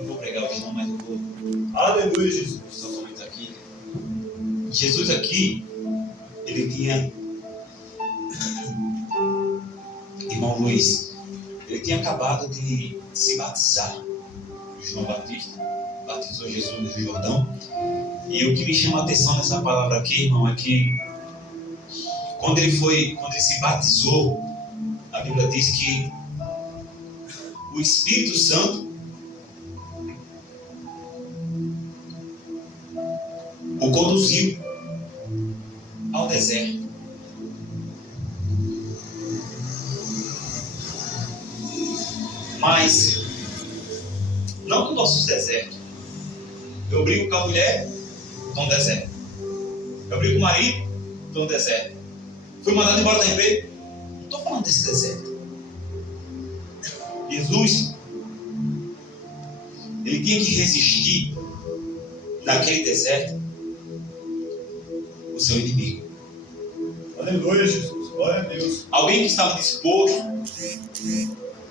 Não vou pregar hoje não, mas eu vou. Aleluia, Jesus. Só comentar aqui. Jesus aqui, ele tinha... Irmão Luiz, ele tinha acabado de se batizar. João Batista batizou Jesus no Jordão. E o que me chama a atenção nessa palavra aqui, irmão, é que quando ele se batizou, a Bíblia diz que o Espírito Santo o conduziu ao deserto. Mas não nos nossos desertos. Eu brigo com a mulher, estou no deserto. Eu brigo com o marido, estou no deserto. Fui mandado embora da empresa, não estou falando desse deserto. Jesus, ele tinha que resistir naquele deserto o seu inimigo. Aleluia, Jesus. Glória a Deus. Alguém que estava disposto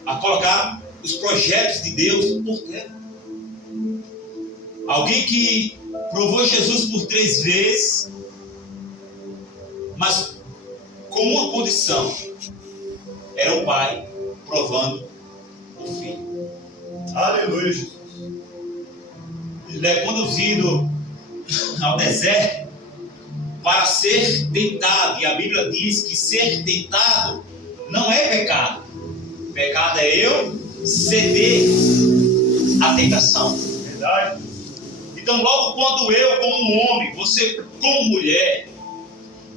a colocar os projetos de Deus por terra. Alguém que provou Jesus por 3 vezes, mas com uma condição: era o pai provando o filho. Aleluia, Jesus. Ele é conduzido ao deserto para ser tentado, e a Bíblia diz que ser tentado não é pecado. Pecado é eu ceder à tentação. Verdade. Então, logo quando eu, como homem, você, como mulher,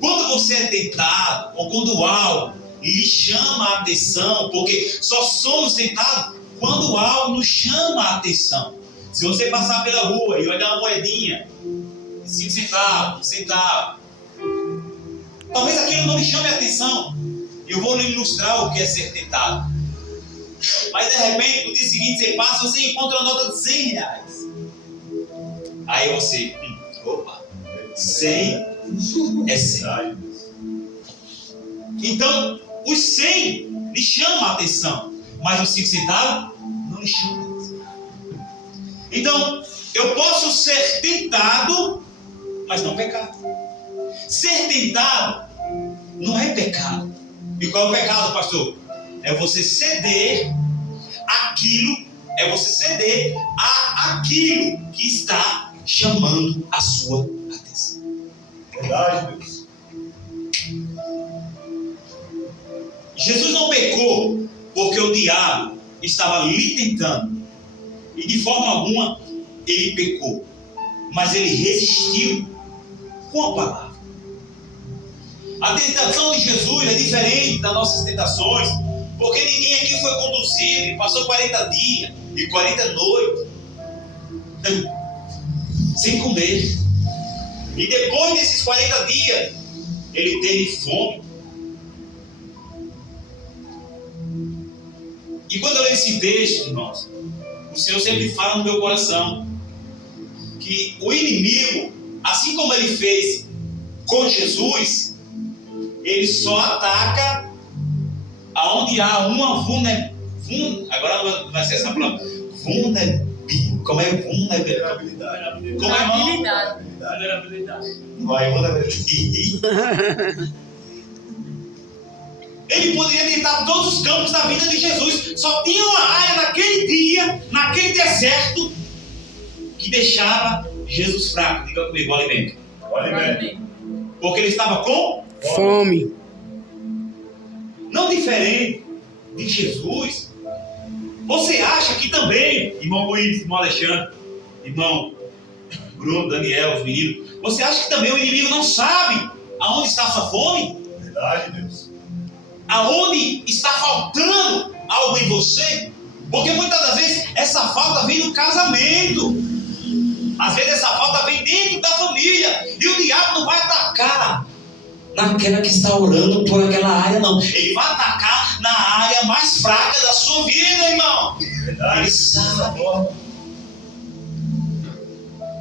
quando você é tentado, ou quando algo lhe chama a atenção, porque só somos tentados quando algo nos chama a atenção. Se você passar pela rua e olhar uma moedinha, 5 centavos, 1 centavo, talvez aquilo não lhe chame a atenção. Eu vou lhe ilustrar o que é ser tentado. Mas de repente, no dia seguinte, você passa e você encontra uma nota de 100 reais. Aí você, opa, 100 é 100. Então, os 100 lhe chamam a atenção, mas os 5 centavos não lhe chamam a atenção. Então, eu posso ser tentado, mas não pecar. Ser tentado não é pecado. E qual é o pecado, pastor? É você ceder àquilo, àquilo que está chamando a sua atenção. Verdade, Deus. Jesus não pecou porque o diabo estava lhe tentando. E de forma alguma ele pecou. Mas ele resistiu com a palavra. A tentação de Jesus é diferente das nossas tentações, porque ninguém aqui foi conduzido e passou 40 dias e 40 noites sem comer. E depois desses 40 dias, ele teve fome. E quando eu leio esse texto, irmãos, o Senhor sempre fala no meu coração que o inimigo, assim como ele fez com Jesus, ele só ataca aonde há uma agora vai ser essa palavra, como é vulnerabilidade? Como é, irmão? Vulnerabilidade. Vai, vulnerabilidade. Ele poderia tentar todos os campos da vida de Jesus. Só tinha uma área naquele dia, naquele deserto, que deixava Jesus fraco. Diga comigo, o alimento. O alimento. Porque ele estava com fome. Não diferente de Jesus. Você acha que também, irmão Luiz, irmão Alexandre, irmão Bruno, Daniel, os meninos, você acha que também o inimigo não sabe aonde está a sua fome? Verdade, Deus. Aonde está faltando algo em você? Porque muitas das vezes essa falta vem no casamento. Às vezes essa falta vem dentro da família. E o diabo não vai atacar naquela que está orando por aquela área, não. Ele vai atacar na área mais fraca da sua vida, irmão. Verdade. Ele sabe.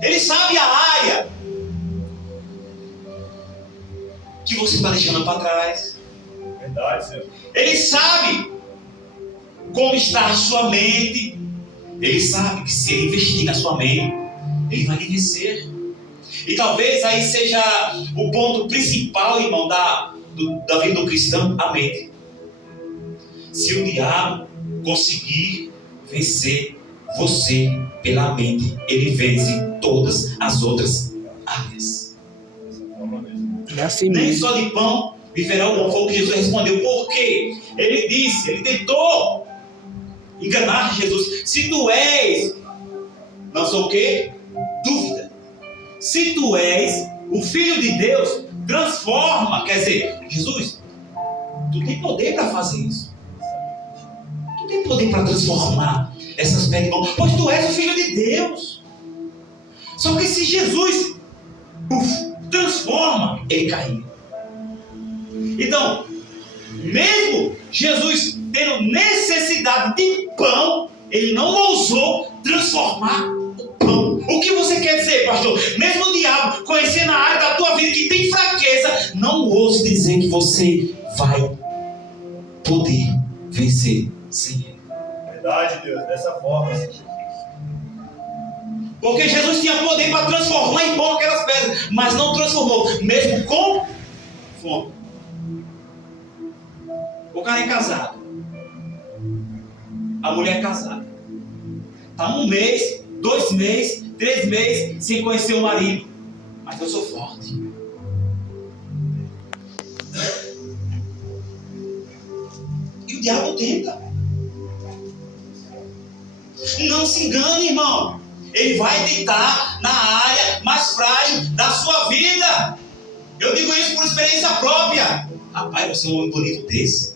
Ele sabe a área que você está deixando para trás. Verdade, Senhor. Ele sabe como está a sua mente. Ele sabe que se ele investir na sua mente, ele vai lhe vencer. E talvez aí seja o ponto principal, irmão, da vida do cristão, a mente. Se o diabo conseguir vencer você pela mente, ele vence todas as outras áreas. É assim Nem mesmo. só de pão viverá o homem. Foi o que Jesus respondeu. Por quê? Ele disse, ele tentou enganar Jesus. Se tu és, não sou o quê? Dúvida. Se tu és o Filho de Deus, transforma. Quer dizer, Jesus, tu tem poder para fazer isso. Tu tem poder para transformar essas pedras em pão, pois tu és o Filho de Deus. Só que se Jesus transforma, ele caiu. Então, mesmo Jesus tendo necessidade de pão, ele não ousou transformar o pão. O que você quer dizer, pastor? Mesmo o diabo conhecendo a área da tua vida que tem fraqueza, não ouse dizer que você vai poder vencer sem ele. Verdade, Deus, dessa forma. Porque Jesus tinha poder para transformar em pão aquelas pedras, mas não transformou, mesmo com fome. O cara é casado, a mulher é casada, está 1 mês, 2 meses, 3 meses sem conhecer o marido, mas eu sou forte. E o diabo tenta. Não se engane, irmão. Ele vai tentar na área mais frágil da sua vida. Eu digo isso por experiência própria. Rapaz, você é um homem bonito desse.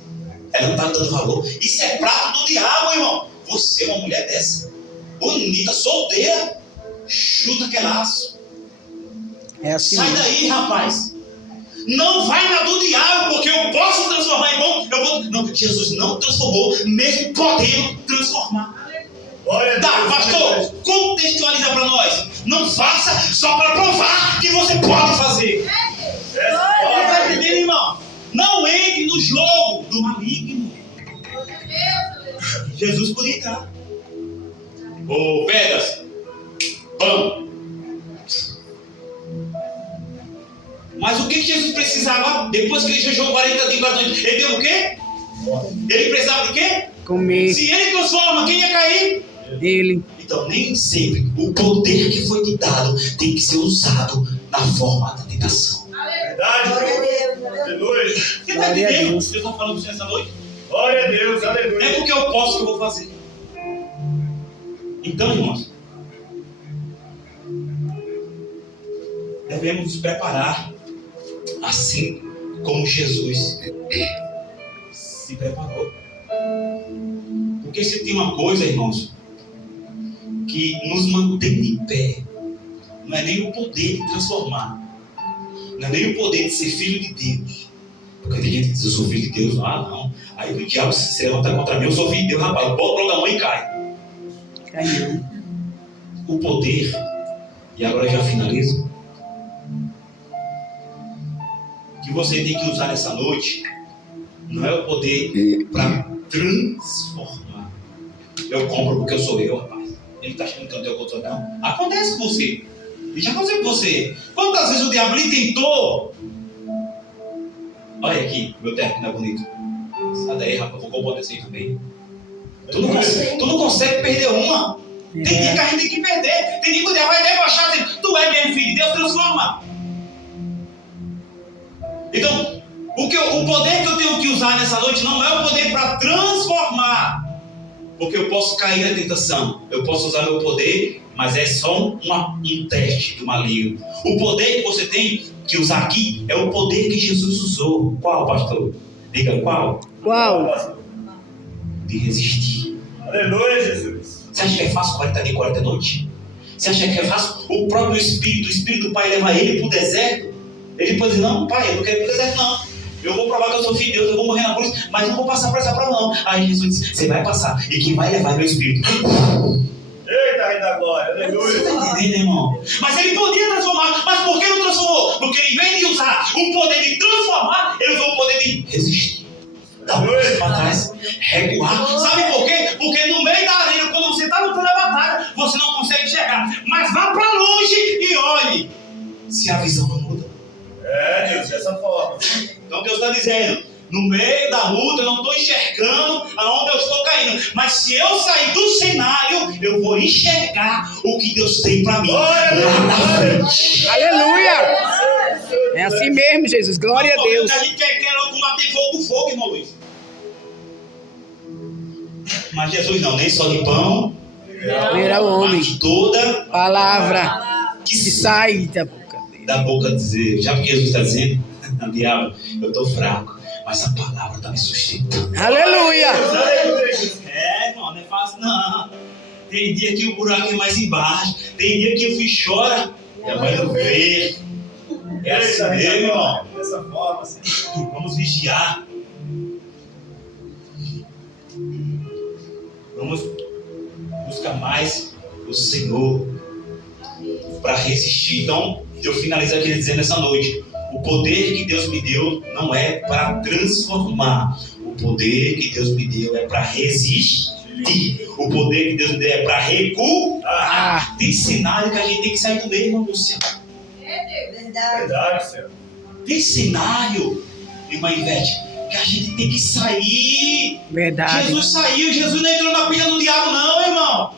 Ela não está dando valor. Isso é prato do diabo, irmão. Você é uma mulher dessa, bonita, solteira, chuta aquele laço. É assim Sai mesmo. daí, rapaz. Não vai na do diabo, porque eu posso transformar em bom. Eu vou. Não, Jesus não transformou, mesmo podendo transformar. Glória a Tá, Deus, pastor, contextualiza para nós. Não faça só para provar que você pode fazer. Você está entendendo, irmão? Não entre no jogo do maligno. Jesus podia entrar. Ô, pedras, pão. Mas o que Jesus precisava depois que ele jejuou 40 dias? Ele deu o quê? Ele precisava de quê? Comer Se ele transforma, quem ia cair? ele. Então, nem sempre o poder que foi te dado tem que ser usado na forma da tentação. Verdade, Deus. Aleluia. Você está Glória a entendendo o Deus. que eu estou falando para você essa noite? Glória a Deus, Não é aleluia. porque eu posso que eu vou fazer. Então, irmãos, devemos nos preparar assim como Jesus se preparou. Porque se tem uma coisa, irmãos, que nos mantém de pé, não é nem o poder de transformar, não é nem o poder de ser filho de Deus. Porque tem gente que diz, eu sou filho de Deus. Ah, não. Aí o diabo se levanta contra mim, eu sou filho de Deus, rapaz. Eu boto logo a mão e cai. Caiu. O poder, e agora já finalizo, que você tem que usar essa noite, não é o poder para transformar. Eu compro porque eu sou eu, rapaz. Ele está achando que eu tenho controle, não. Acontece com você. E já aconteceu com você. Quantas vezes o diabo lhe tentou? Olha aqui, meu terno não é bonito. Sai daí, rapaz, vou compor desse aí também. Tu não consegue perder uma. Tem dia que a gente tem que perder. Tem dia que o diabo vai debochar dizendo, tu é mesmo filho de Deus, transforma. Então, o poder que eu tenho que usar nessa noite não é o poder para transformar. Porque eu posso cair na tentação. Eu posso usar meu poder, mas é só um teste do maligno. O poder que você tem que usar aqui é o poder que Jesus usou. Qual, pastor? Diga qual? Qual? De resistir. Aleluia, Jesus. Você acha que é fácil 40 dias e 40 noites? Você acha que é fácil? O próprio Espírito, o Espírito do Pai leva ele para o deserto. Ele pode dizer, não, pai, eu não quero ir para o deserto, não. Eu vou provar que eu sou filho de Deus, eu vou morrer na cruz, mas não vou passar por essa prova, não. Aí Jesus disse, você vai passar. E quem vai levar é meu Espírito. Eita, Rei da Glória, Você aleluia. está entendendo, irmão? Mas ele podia transformar. Mas por que não transformou? Porque em vez de usar o poder de transformar, ele usou o poder de resistir. Dar um passo para trás, recuar. Sabe por quê? Porque no meio da arena, quando você está lutando a Dessa forma. Então Deus está dizendo, no meio da luta eu não estou enxergando aonde eu estou caindo. Mas se eu sair do cenário, eu vou enxergar o que Deus tem para mim lá na frente. Aleluia! É assim mesmo, Jesus. Glória a Deus. A gente quer logo bater fogo com fogo, irmão Luiz. Mas Jesus não, nem só de pão, Era o homem. mas de toda Palavra que que sai da boca dele. da boca de Deus. Já que Jesus está dizendo, diabo, eu estou fraco, mas a palavra está me sustentando. Aleluia! É, irmão, não é fácil não. Tem dia que o buraco é mais embaixo, tem dia que o filho chora, e a mãe não vê. É assim mesmo, irmão. Dessa forma, assim. Vamos vigiar. Vamos buscar mais o Senhor para resistir. Então, eu finalizo aqui dizendo essa noite: o poder que Deus me deu não é para transformar. O poder que Deus me deu é para resistir. O poder que Deus me deu é para recuar. Tem cenário que a gente tem que sair do meio, irmão Lúcia. Verdade, Senhor. Tem cenário, irmã Ivete, que a gente tem que sair. Verdade. Jesus saiu, Jesus não entrou na pilha do diabo, não, irmão.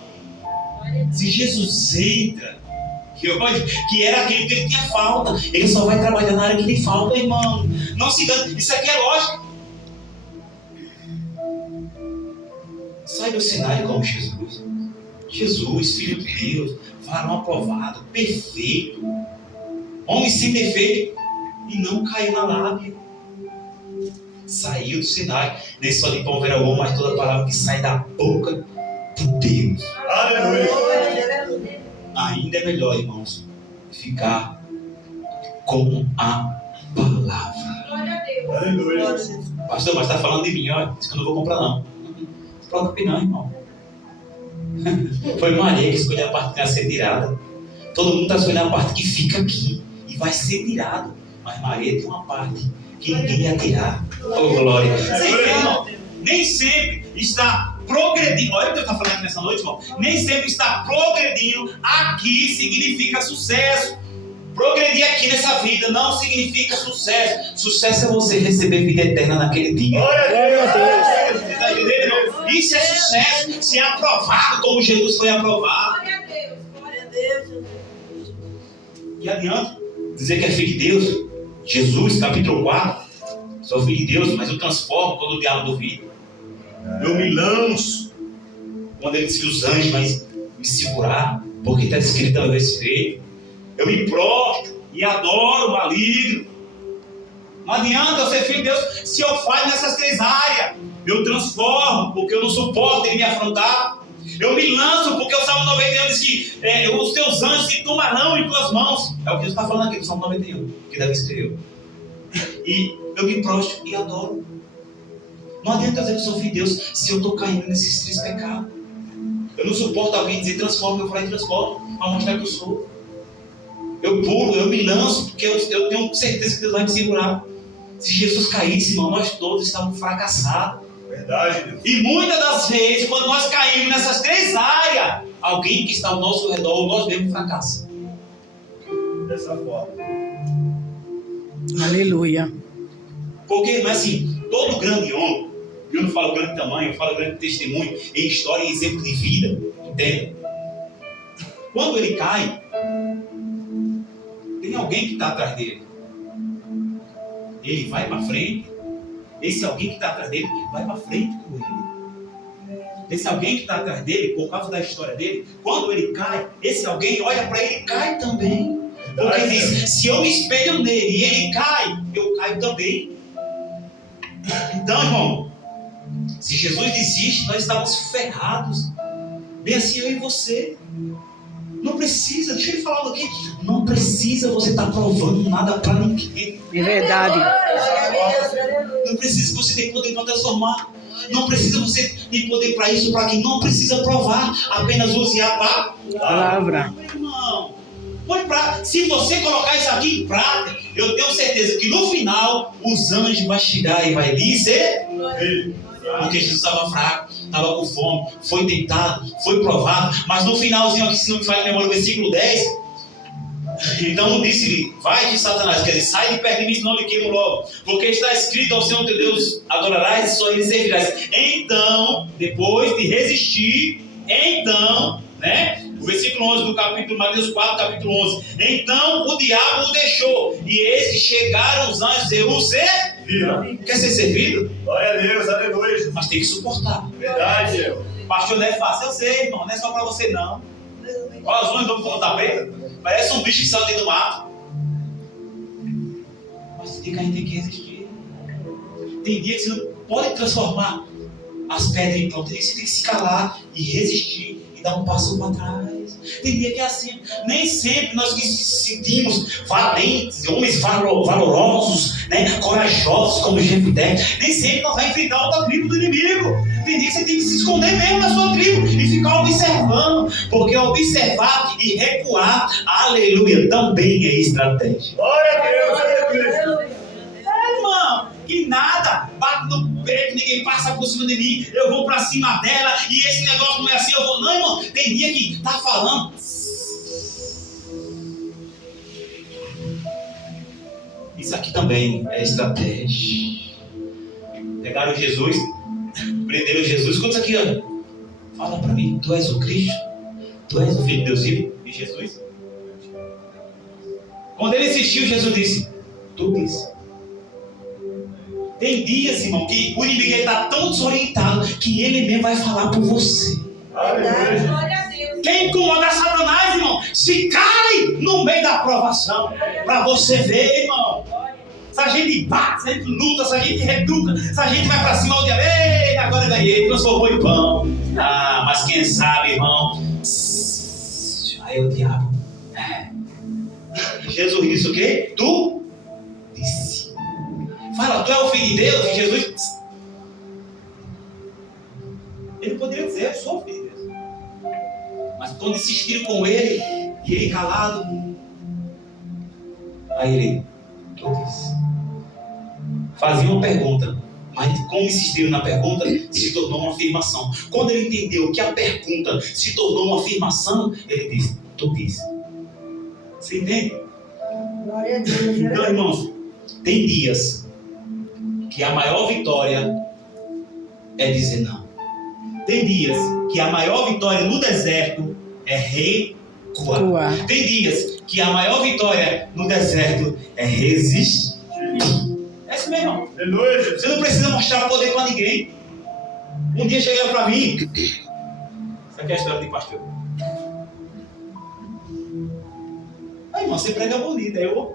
Se Jesus entra, que era aquele que ele tinha falta, ele só vai trabalhar na área que tem falta, irmão. Não se engane, isso aqui é lógico. Sai do cenário como Jesus. Jesus, Filho de Deus, varão aprovado, perfeito, homem sem defeito, e não caiu na lábia. Saiu do cenário, nem só de pão verá o homem, mas toda palavra que sai da boca de Deus. Aleluia. Ainda é melhor, irmãos, ficar com a palavra. Aleluia. Pastor, mas está falando de mim, ó, diz que eu não vou comprar não. Não se preocupe não, irmão. Foi Maria que escolheu a parte que vai ser tirada. Todo mundo está escolhendo a parte que fica aqui e vai ser tirado. Mas Maria tem uma parte que ninguém ia tirar. Oh, glória. Você entende, irmão? Nem sempre está progredindo. Olha o que eu estou falando aqui nessa noite, irmão. Nem sempre está progredindo aqui significa sucesso. Progredir aqui nessa vida não significa sucesso. Sucesso é você receber vida eterna naquele dia. Glória a Deus. Você está entendendo, irmão? Isso é sucesso. Ser aprovado como Jesus foi aprovado. Glória a Deus. E adianta dizer que é filho de Deus. Jesus, capítulo 4. Sou filho de Deus, mas eu transformo quando o diabo duvida. Eu me lanço quando ele disse que os anjos vão me segurar, porque está escrito a meu respeito. Eu me prostro e adoro o maligno. Não adianta eu ser filho de Deus se eu falho nessas três áreas. Eu transformo, porque eu não suporto ele me afrontar. Eu me lanço, porque o Salmo 91 diz que os teus anjos se tomarão em tuas mãos. É o que Deus está falando aqui no Salmo 91, que deve ser eu. E eu me prostro e adoro. Não adianta dizer que eu sou filho de Deus se eu estou caindo nesses três pecados. Eu não suporto alguém dizer transforma, eu falei transforma, para mostrar que eu sou. Eu pulo, eu me lanço, porque eu tenho certeza que Deus vai me segurar. Se Jesus caísse, irmão, nós todos estávamos fracassados. Verdade, Deus. E muitas das vezes, quando nós caímos nessas três áreas, alguém que está ao nosso redor, nós mesmos fracassamos. Dessa forma. Aleluia. Porque, mas assim, todo grande homem, eu não falo grande tamanho, eu falo grande testemunho, em história e exemplo de vida, entende? Quando ele cai, tem alguém que está atrás dele. Ele vai para frente. Esse alguém que está atrás dele vai para frente com ele. Esse alguém que está atrás dele, por causa da história dele, quando ele cai, esse alguém olha para ele e cai também. Porque diz, se eu me espelho nele e ele cai, eu caio também. Então, irmão, se Jesus desiste, nós estamos ferrados. Bem assim eu e você. Não precisa, deixa ele falar aqui. Não precisa você estar provando nada para ninguém. É verdade. Não precisa você ter poder para transformar. Não precisa você ter poder para isso, para aquilo. Não precisa provar. Apenas use a Palavra. Irmão, se você colocar isso aqui em prática, eu tenho certeza que no final os anjos vão chegar e vai dizer. Porque Jesus estava fraco, estava com fome, foi tentado, foi provado, mas no finalzinho aqui, se não me falha a memória, no versículo 10, Então disse-lhe: vai de Satanás, quer dizer, sai de perto de mim, senão lhe queimo logo. Porque está escrito: ao Senhor teu Deus adorarás e só ele servirás. Então, depois de resistir, né? O versículo 11 do capítulo, Mateus 4, capítulo 11. Então o diabo o deixou, e eis que chegaram os anjos e o serviram. Quer ser servido? Glória a Deus, aleluia. Mas tem que suportar. Verdade, Pastor, não é fácil. Eu sei, irmão, não é só para você não. Olha as unhas, vamos colocar preta. Parece um bicho que saiu dentro do mato. Mas tem que a gente tem que resistir. Tem dia que você não pode transformar as pedras em pão. Tem dia que você tem que se calar e resistir e dar um passo para trás. Tem dia que é assim. Nem sempre nós que nos sentimos valentes, homens valorosos, né, corajosos como Jefté. Nem sempre nós vamos enfrentar outra tribo do inimigo. Tem dia que você tem que se esconder mesmo na sua tribo e ficar observando. Porque observar e recuar, aleluia, também é estratégia. Glória a Deus, aleluia. Irmão, que nada, bate no peito, ninguém passa por cima de mim, eu vou pra cima dela, e esse negócio não é assim, eu vou. Não, irmão, tem dia que tá falando. Isso aqui também é estratégia. Pegaram Jesus, prenderam Jesus. Quantos aqui, ó? Fala pra mim, tu és o Cristo? Tu és o Filho de Deus vivo? E Jesus? Quando ele insistiu, Jesus disse: tu disse. Tem dias, irmão, que o inimigo está tão desorientado que ele mesmo vai falar por você. Aleluia. Glória a Deus. Quem incomoda Satanás, irmão, se cale no meio da aprovação. Para você ver, irmão. Se a gente bate, se a gente luta, se a gente retruca, se a gente vai para cima o dia, ei, agora eu ganhei, transformou em pão. Ah, mas quem sabe, irmão, aí o diabo. Jesus disse o quê? Tu disse. Fala, tu é o Filho de Deus? E Jesus, ele poderia dizer: eu sou o Filho de Deus. Mas quando insistiram com ele, e ele calado, aí ele, eu disse. Fazia uma pergunta, mas como insistiram na pergunta, se tornou uma afirmação. Quando ele entendeu que a pergunta se tornou uma afirmação, ele disse: tu disse. Você entende? Glória a Deus. Então, irmãos, tem dias que a maior vitória é dizer não. Tem dias que a maior vitória no deserto é recuar. Tem dias que a maior vitória no deserto é resistir. É isso mesmo, irmão. Aleluia. Você não precisa mostrar poder para ninguém. Um dia chegaram para mim. Isso aqui é a história de pastor. Aí, irmão, você prega bonito. Aí eu...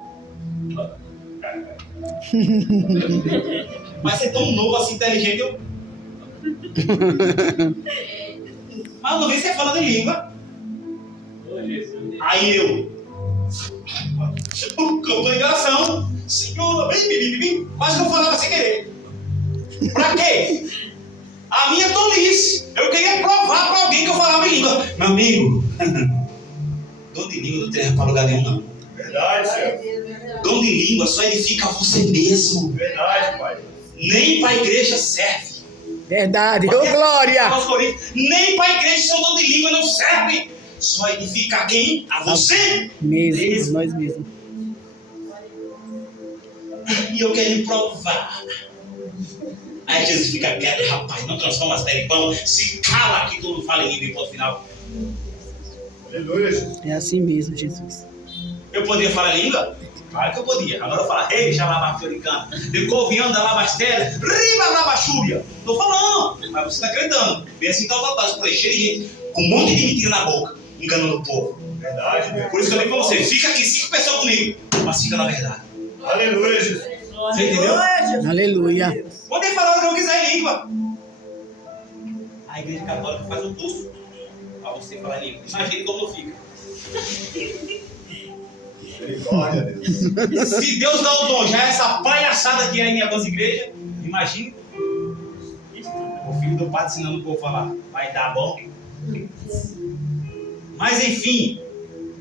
Mas você é tão novo, assim, inteligente, eu... Mas não vi você falando em língua. Aí eu... Cantou em oração. Senhor, vem. Quase que eu falava sem querer. Pra quê? A minha tolice. Eu queria provar pra alguém que eu falava em língua. Meu amigo, dom de língua não tem para lugar nenhum, não. Verdade, Senhor. Dom de língua só edifica você mesmo. Verdade, Pai. Nem para a igreja serve. Verdade, ô glória! Nem para a igreja seu dom de língua não serve. Só edifica quem? A você Mesmo, nós mesmos. E eu quero provar. Aí Jesus fica quieto: rapaz, não transforma as pedras em pão. Se cala aqui, todo mundo fala em língua e ponto final. Aleluia, Jesus. É assim mesmo, Jesus. Eu poderia falar língua? Claro que eu podia. Agora eu falo: rei, xalabá, fioricana, de covianda, labastéria, riba, labachúbia. Estou falando, mas você está acreditando. Vem assim, tá o papai, por aí, cheio de gente, com um monte de mentira na boca, enganando o povo. Verdade, meu. Por isso que eu digo para você: fica aqui 5 pessoas comigo, mas fica na verdade. Aleluia, Jesus. Você entendeu? Aleluia. Podem falar o que eu quiser em língua. A igreja católica faz um curso para você falar em língua. Imagine como fica. Misericórdia, Deus. Se Deus dá o dom, já essa palhaçada que é em algumas igrejas, imagine o filho do padre ensinando o povo a falar. Vai dar bom. Mas enfim,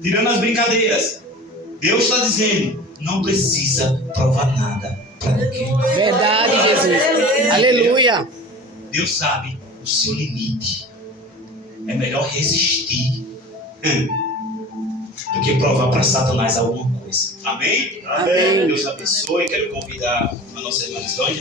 tirando as brincadeiras, Deus está dizendo: não precisa provar nada para ninguém. Verdade, Jesus. Aleluia. Deus sabe o seu limite. É melhor resistir. do que provar para Satanás alguma coisa. Amém? Amém. Deus abençoe. Quero convidar a nossa irmã Lisângela.